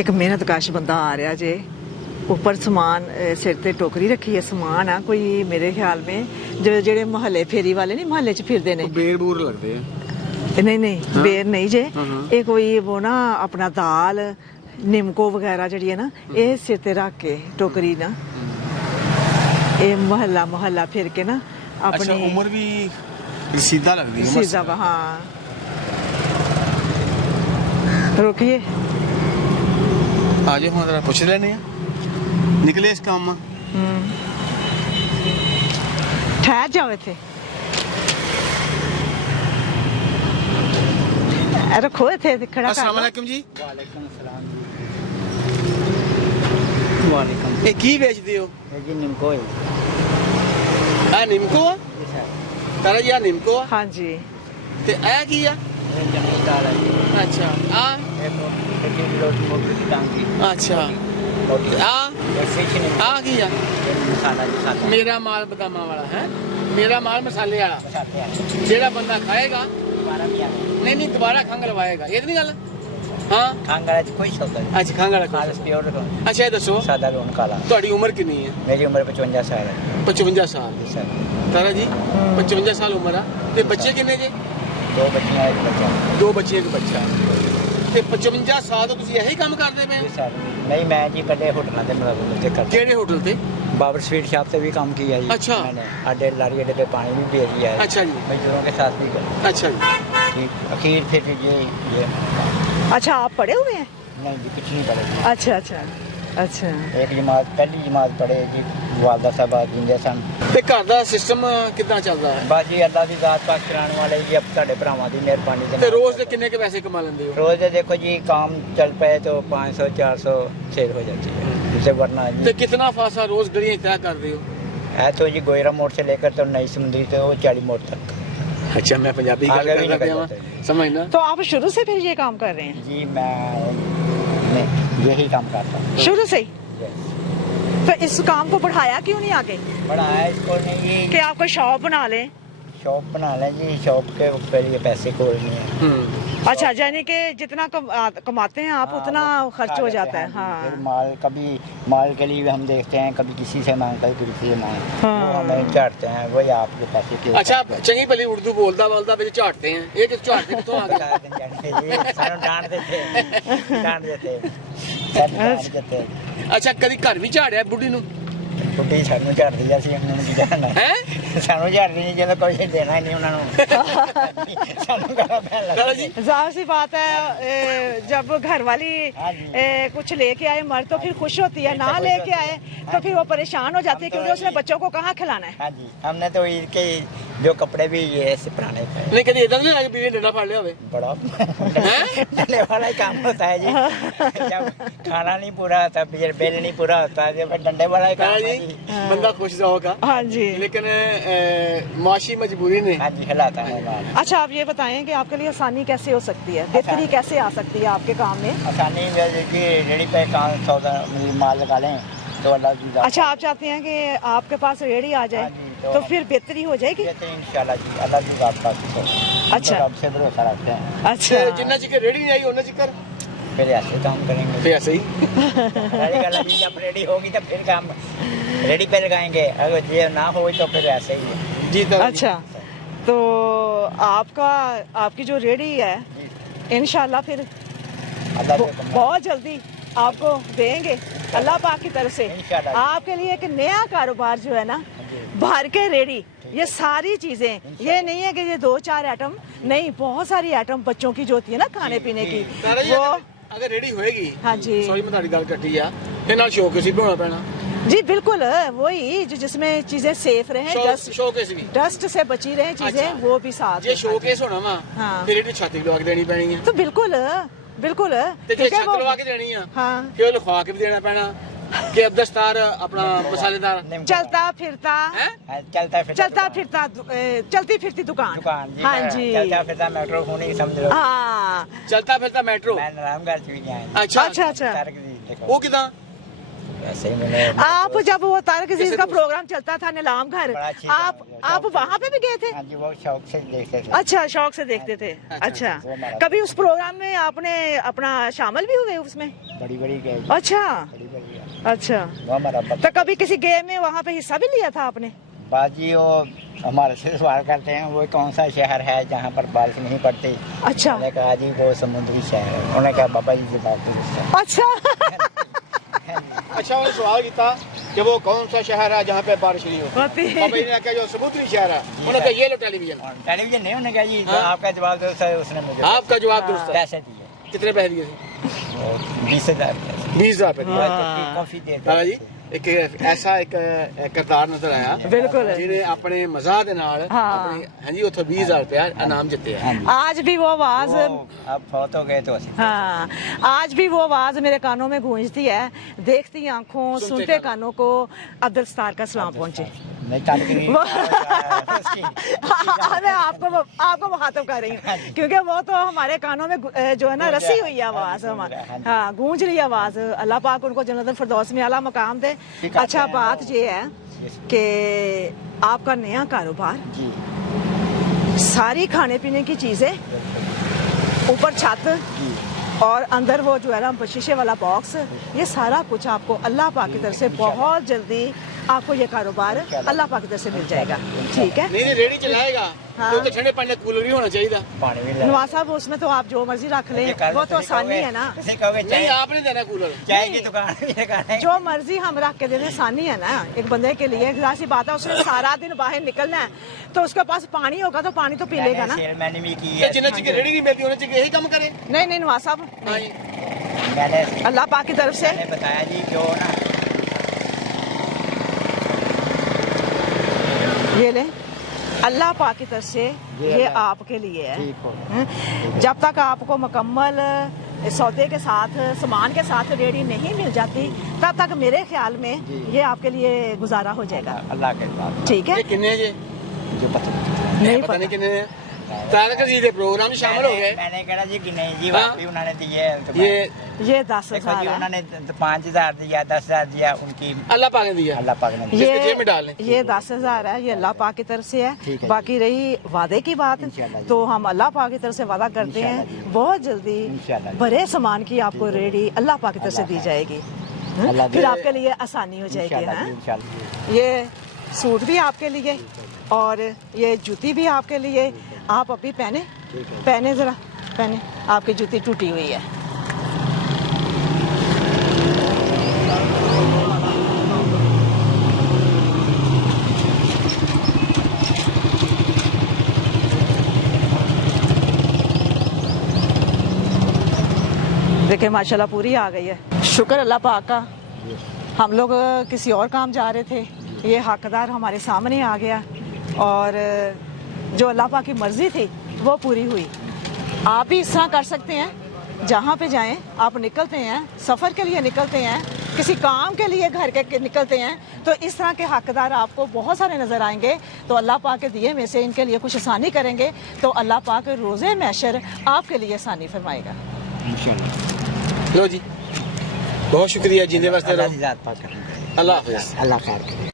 एक मेहनतकश बंदा आ रहा जे ऊपर समान सिर ते टोकरी रखी है समान आ कोई मेरे ख्याल में जेड़े मोहल्ले फेरी वाले नहीं मोहल्ले च फिरदे ने बेर बूर लगते हैं। नहीं बेर नहीं जे ये कोई वो ना अपना दाल निमको वगैरह जड़ी है ना ये सिर ते रख के टोकरी ना ये मोहल्ला मोहल्ला फिर के ना अपनी अच्छा, उम्र भी सीधा लगती है सीधा हाँ रुकिए आज हम जरा पूछ लेने निकले इस काम में ठहर जाओ इथे रखो इथे खड़ा अस्सलाम कर वालेकुम जी। वालेकुम सलाम वालेकुम ये की बेचते हो? जी निम्को है आ निमको आ जी सर तारा जी आ निमको आ हाँ जी ते आ की आ ये जमीन दाल है अच्छा आ ये मोटी रोटी मोटी की टांगी अच्छा रोटी ते आ ये फिश नहीं आ की आ मसाला मसाला मेरा माल बदामा वाला है मेरा माल मसाले वाला मसाले हैं जेड़ा बंदा खाएगा दोबारा भी आने नहीं दोबारा खंग लवाएगा ये नहीं गल हाँ खांगा कोई शब्द नहीं अच्छा खंग वाला खालस प्योर रोन अच्छा ये दसो सादा रोन काला ਤੁਹਾਡੀ ਉਮਰ ਕਿੰਨੀ ਹੈ? मेरी उम्र 55 साल है 55 ਸਾਲ जी सर ਤਾਰਾ ਜੀ 55 ਸਾਲ ਉਮਰ ਆ ਤੇ ਬੱਚੇ ਕਿੰਨੇ ਜੇ? दो बच्चियां एक बच्चा ਦੋ ਬੱਚੇ ਇੱਕ ਬੱਚਾ ਤੇ 55 ਸਾਲ ਤੋਂ ਤੁਸੀਂ ਇਹੀ ਕੰਮ ਕਰਦੇ ਪਏ जी ਹੋ? सर नहीं मैं जी कदे होटलों से मतलब करता ਕਿਹੜੇ ਹੋਟਲ ਤੇ? बाबर स्वीट शॉप से भी काम किया जी अच्छा। मैंने अड्डे लारी अड्डे पे पानी भी भेज दिया है अच्छा जी मजदूरों के साथ भी कर अच्छा जी ठीक अखीर फिर ये अच्छा आप पढ़े हुए हैं नहीं जी कुछ नहीं पड़ेगी अच्छा अच्छा अच्छा एक जमात पहली जमात पढ़े जी वालदा साहब जिंदे सन ਤੇ ਘਰ ਦਾ ਸਿਸਟਮ ਕਿੱਦਾਂ ਚੱਲਦਾ ਹੈ? बाजी अल्लाह की जात पाक कराने वाले जी अब ਤੁਹਾਡੇ ਭਰਾਵਾਂ ਦੀ ਮਿਹਰਬਾਨੀ ਦੇ ਤੇ ਨਾਲ ਰੋਜ਼ ਦੇ ਕਿੰਨੇ ਕੇ ਪੈਸੇ ਕਮਾ ਲੈਂਦੇ ਹੋ? रोज देखो जी काम चल पाए तो 500 400 सेल हो जाती है इससे वरना ਤੇ जी ਕਿੰਨਾ ਫਾਸਲਾ ਰੋਜ਼ ਗਲੀਆਂ ਤੈਅ ਕਰਦੇ ਹੋ? है तो जी गोयरा मोड़ से लेकर तो नई समुद्री तो 40 मोड़ तक अच्छा मैं पंजाबी आगे ਗੱਲ भी ਕਰਦਾ निकल ਪਿਆ ਵਾਂ जाते हैं। ਸਮਝਣਾ तो आप शुरू से फिर ये काम कर रहे हैं जी मैं यही काम करता हूँ शुरू से ही Yes। तो इस काम को बढ़ाया क्यों नहीं आगे बड़ा है इसको नहीं कि आप कोई शॉप बना लें शॉप बना लें जी शॉप के ऊपर ये पैसे खोलने हैं अच्छा यानी कि जितना कमाते हैं आप उतना खर्च हो जाता है फिर हाँ माल कभी माल के लिए हम देखते हैं कभी किसी से मांगते हैं किसी से मांगते हाँ। वो हमें चाटते हैं वही आपके पैसे के अच्छा चंगी भली उर्दू बोलता बोलता फिर झाड़ते हैं ये किस झाड़ते कितों आ गया? सानू डांट देते सब डांट देते अच्छा कभी घर भी झाड़िया बुढ़ी नु बुढ़ी सानू झाड़दी ਅਸੀਂ ਉਹਨਾਂ ਨੂੰ ਕੀ ਕਰਨਾ हैं ਸਾਨੂੰ ਝਾੜਦੀ ਨਹੀਂ ਜਦੋਂ ਕੋਈ ਦੇਣਾ ਹੀ ਨਹੀਂ ਉਹਨਾਂ ਨੂੰ ਸਾਨੂੰ ਗਾਲਾਂ ਪੈਣ ਲੱਗ दादा जी जाहिर सी बात है जब घर वाली हाँ जी। कुछ लेके आए मर्द तो फिर खुश होती है ना लेके आए तो फिर वो परेशान हो जाती है क्योंकि उसने बच्चों को कहाँ खिलाना है हाँ जी हमने तो इनके जो कपड़े भी ये ऐसे पुराने पाए नहीं कभी इधर नहीं आगे बीवी डंडा फाड़ लिया होवे बड़ा डंडे वाला ही काम होता है जी जब खाना नहीं पूरा होता बिल नहीं पूरा होता जब डंडे वाला ही काम दादा है जी जी बंदा खुश रहोगा हाँ जी लेकिन माशी मजबूरी ने हाँ जी हिलाता है माल अच्छा आप ये बताएं कि आपके लिए आसानी कैसे हो सकती है बेहतरी कैसे आ सकती है आपके काम में आसानी की रेडी पे काम सौदा माल लगा लें तो अल्लाह की जात अच्छा आप चाहते हैं कि आपके पास रेडी आ जाए हाँ जी, तो तो हम- फिर बेहतरी हो जाएगी कहते हैं इंशाल्लाह जी अल्लाह की जात पाक से अच्छा। रब से भरोसा रखते हैं अच्छा जिन्ना चिकर रेडी नहीं आई उन्ना चिकर फिर ऐसे काम करेंगे फिर ऐसे ही सारी गल जी जब रेडी होगी तो फिर काम रेडी पे लगाएंगे अगर ये ना हो तो फिर ऐसे ही है जी दादा जी। अच्छा तो आपकी जो रेडी है इंशाल्लाह फिर अल्लाह से कमाओ। बहुत जल्दी आपको देंगे अल्लाह पाक की तरफ से इंशाल्लाह। आपके लिए एक नया कारोबार जो है ना भर के रेडी ये सारी चीजें ये नहीं है कि ये 2-4 आइटम नहीं बहुत सारी आइटम बच्चों की जो होती है ना खाने पीने की दादा जी वो अगर रेडी होएगी हाँ जी सॉरी मैं ਤੁਹਾਡੀ ਗੱਲ ਕੱਟੀ ਆ ਤੇ ਨਾਲ ਸ਼ੋਕੇਸ ਵੀ ਬਣਾਉਣਾ ਪੈਣਾ जी बिल्कुल वही जो जिसमें चीजें सेफ रहे ਸ਼ੋਕੇਸ ਵੀ डस्ट से बची रहे चीजें अच्छा। वो भी साथ ਜੇ में। ਸ਼ੋਕੇਸ ਹੋਣਾ ਵਾ हाँ। ਫਿਰ ਇਹਦੀ ਛਾਤੀ ਲਵਾ ਕੇ ਦੇਣੀ ਪੈਣੀ ਹੈ तो बिल्कुल बिल्कुल ਤੇ ਜੇ ठीक है ਛੱਤ वो ਲਵਾ ਕੇ ਦੇਣੀ ਆ हाँ ਫਿਰ ਉਹ ਲਿਖਵਾ ਕੇ ਵੀ ਦੇਣਾ ਪੈਣਾ ਕਿ ਦਸਤਾਰ ਆਪਣਾ ਮਸਾਲੇਦਾਰ निम्बू चलता फिरता ਹੈ हाँ, चलता फिरता चलती फिरती दुकान दुकान जी हाँ मैं जी चलता फिरता मेट्रो होनी समझ लो हाँ ਚਲਤਾ ਫਿਰਦਾ ਮੈਟਰੋ मैं नारायणगढ़ च भी गया ਅੱਛਾ अच्छा अच्छा तारक जी देखो ਉਹ ਕਿਦਾਂ ऐसे ही मैंने आप जब वो तारक अजीज का प्रोग्राम चलता था नीलाम घर, बड़ा अच्छी आप वहाँ पे भी गए थे? हाँ जी, वो शौक से देखते थे। अच्छा, शौक से देखते थे। अच्छा, वो हमारा- कभी उस प्रोग्राम में आपने अपना शामिल भी हुए उसमें? बड़ी बड़ी गए, अच्छा बड़ी बड़ी है। अच्छा, वो हमारा तो कभी किसी गेम में वहाँ पे हिस्सा भी लिया था आपने? बाजी वो हमारे से सवाल करते हैं वो कौन सा शहर है जहाँ पर बारिश नहीं पड़ती। अच्छा मैंने कहा जी वो समुद्री शहर है। उन्होंने कहा बाबा जी जवाब दो। अच्छा अच्छा, उन्होंने सवाल किया कि वो कौन सा शहर है जहाँ पे बारिश नहीं होती। होती है। बाबा जी ने कहा जो समुद्री शहर है। उन्होंने कहा ये लो टेलीविजन। टेलीविजन नहीं, उन्होंने कहा जी हाँ? आपका जवाब दो सर, उसने मुझे आपका जवाब दुरुस्त है। पैसे दिए। कितने पैसे दिए थे? 20,000 20,000 रुपए दिए। हाँ। कॉफी दे दादा जी एक ऐसा एक किरदार नजर आया बिल्कुल। ਜਿਹਨੇ ਆਪਣੇ ਮਜ਼ਾਕ ਦੇ ਨਾਲ ਹਾਂ। ਆਪਣੇ ਹਾਂਜੀ ਉੱਥੇ 20,000 रुपया इनाम जिते हाँ हैं। जी। आज भी वो आवाज अब फौत हो गए तो हाँ, आज भी वो आवाज मेरे कानों में गूंजती है। देखती आंखों, सुनते कानों को अब्दुल सत्तार का सलाम पहुंचे। नहीं तड़के मैं आपको मुखातब कर रही हूँ क्योंकि वो तो हमारे कानों में जो है ना रसी हुई है आवाज हमारी। हाँ, गूंज रही आवाज। अल्लाह पाक उनको जन्नत फिरदौस में आला मकाम दे। अच्छा, बात ये है कि आपका नया कारोबार, जी सारी खाने पीने की चीजें, ऊपर छत जी और अंदर वो जो है ना शीशे वाला बॉक्स, ये सारा कुछ आपको अल्लाह पाक की तरफ से बहुत जल्दी आपको ये कारोबार अल्लाह पाक की तरफ से मिल जाएगा। ठीक है? नहीं नहीं रेडी चलाएगा हाँ। तो ठंडे पानी का कूलर भी होना चाहिए। पानी भी लगा। नवाज साहब, उसमें तो आप जो मर्जी रख लें, वो तो आसानी है ना। किसी कहोगे नहीं चाय आपने देना कूलर। चाय की दुकान भी लगाना है। जो मर्जी हम रख के देने आसानी है ना एक बंदे के लिए। जाहिर सी बात है, उसने सारा दिन बाहर निकलना है तो उसके पास पानी होगा तो पानी तो पी लेगा ना। सेलमैन भी की तो है। जिन्हें चाहिए रेडी नहीं मिलती उन्हें चाहिए यही काम करें। नहीं नहीं नवाज साहब, हाँ जी। मैंने अल्लाह पाक की तरफ से मैंने बताया जी जो ना ये ले, अल्लाह पाक की तरफ से जी, ये अल्लाह। आपके लिए है। ठीक हो हैं? जब तक आपको मुकम्मल सौदे के साथ, सामान के साथ रेडी नहीं मिल जाती, तब तक मेरे ख्याल में जी। ये आपके लिए गुजारा हो जाएगा। अल्लाह के साथ ठीक है? ये किन्ने जी जो पता नहीं पता नहीं पता। किन्ने हैं। तारक अजीज के प्रोग्राम में शामिल हो गए। मैंने कहा जी कि नहीं जी हाँ? वाकई उन्होंने दिए तो ये ये 10,000 देखो जी है। उन्होंने 5,000 दिया, 10,000 दिया, उनकी अल्लाह पाक ने दिया। अल्लाह पाक ने दिया। इसके जेब में डाल लें। ये 10,000 है, ये अल्लाह पाक की तरफ से ठीक है। है बाकी रही वादे की बात, इंशाल्लाह जी। तो हम अल्लाह पाक की तरफ से वादा करते हैं इंशाल्लाह जी। बहुत जल्दी इंशाल्लाह जी। बड़े सामान की आपको रेडी अल्लाह पाक की तरफ से दी जाएगी। हैं? अल्लाह फिर दे। आपके लिए आसानी हो जाएगी। इंशाल्लाह हैं? जी, इंशाल्लाह जी। ये सूट भी आपके लिए और ये जूती भी आपके लिए। आप अभी पहने ठीक है। पहने जरा पहने, आपकी जूती टूटी हुई है। देखिए माशाल्लाह पूरी आ गई है। शुक्र अल्लाह पाक का। हम लोग किसी और काम जा रहे थे, ये हकदार हमारे सामने आ गया और जो अल्लाह पाक की मर्जी थी वो पूरी हुई। आप भी इस तरह कर सकते हैं, जहाँ पे जाएं आप निकलते हैं, सफ़र के लिए निकलते हैं, किसी काम के लिए घर के निकलते हैं, तो इस तरह के हकदार आपको बहुत सारे नज़र आएंगे। तो अल्लाह पाक के दिए में से इनके लिए कुछ आसानी करेंगे तो अल्लाह पाक रोज़े महशर आपके लिए आसानी फरमाएगा। इंशाल्लाह। लो जी, बहुत शुक्रिया। जिंदे वास्ते अल्लाह रहो। की ज़ात पाक करें। अल्लाह हाफिज़। अल्लाह खैर करे।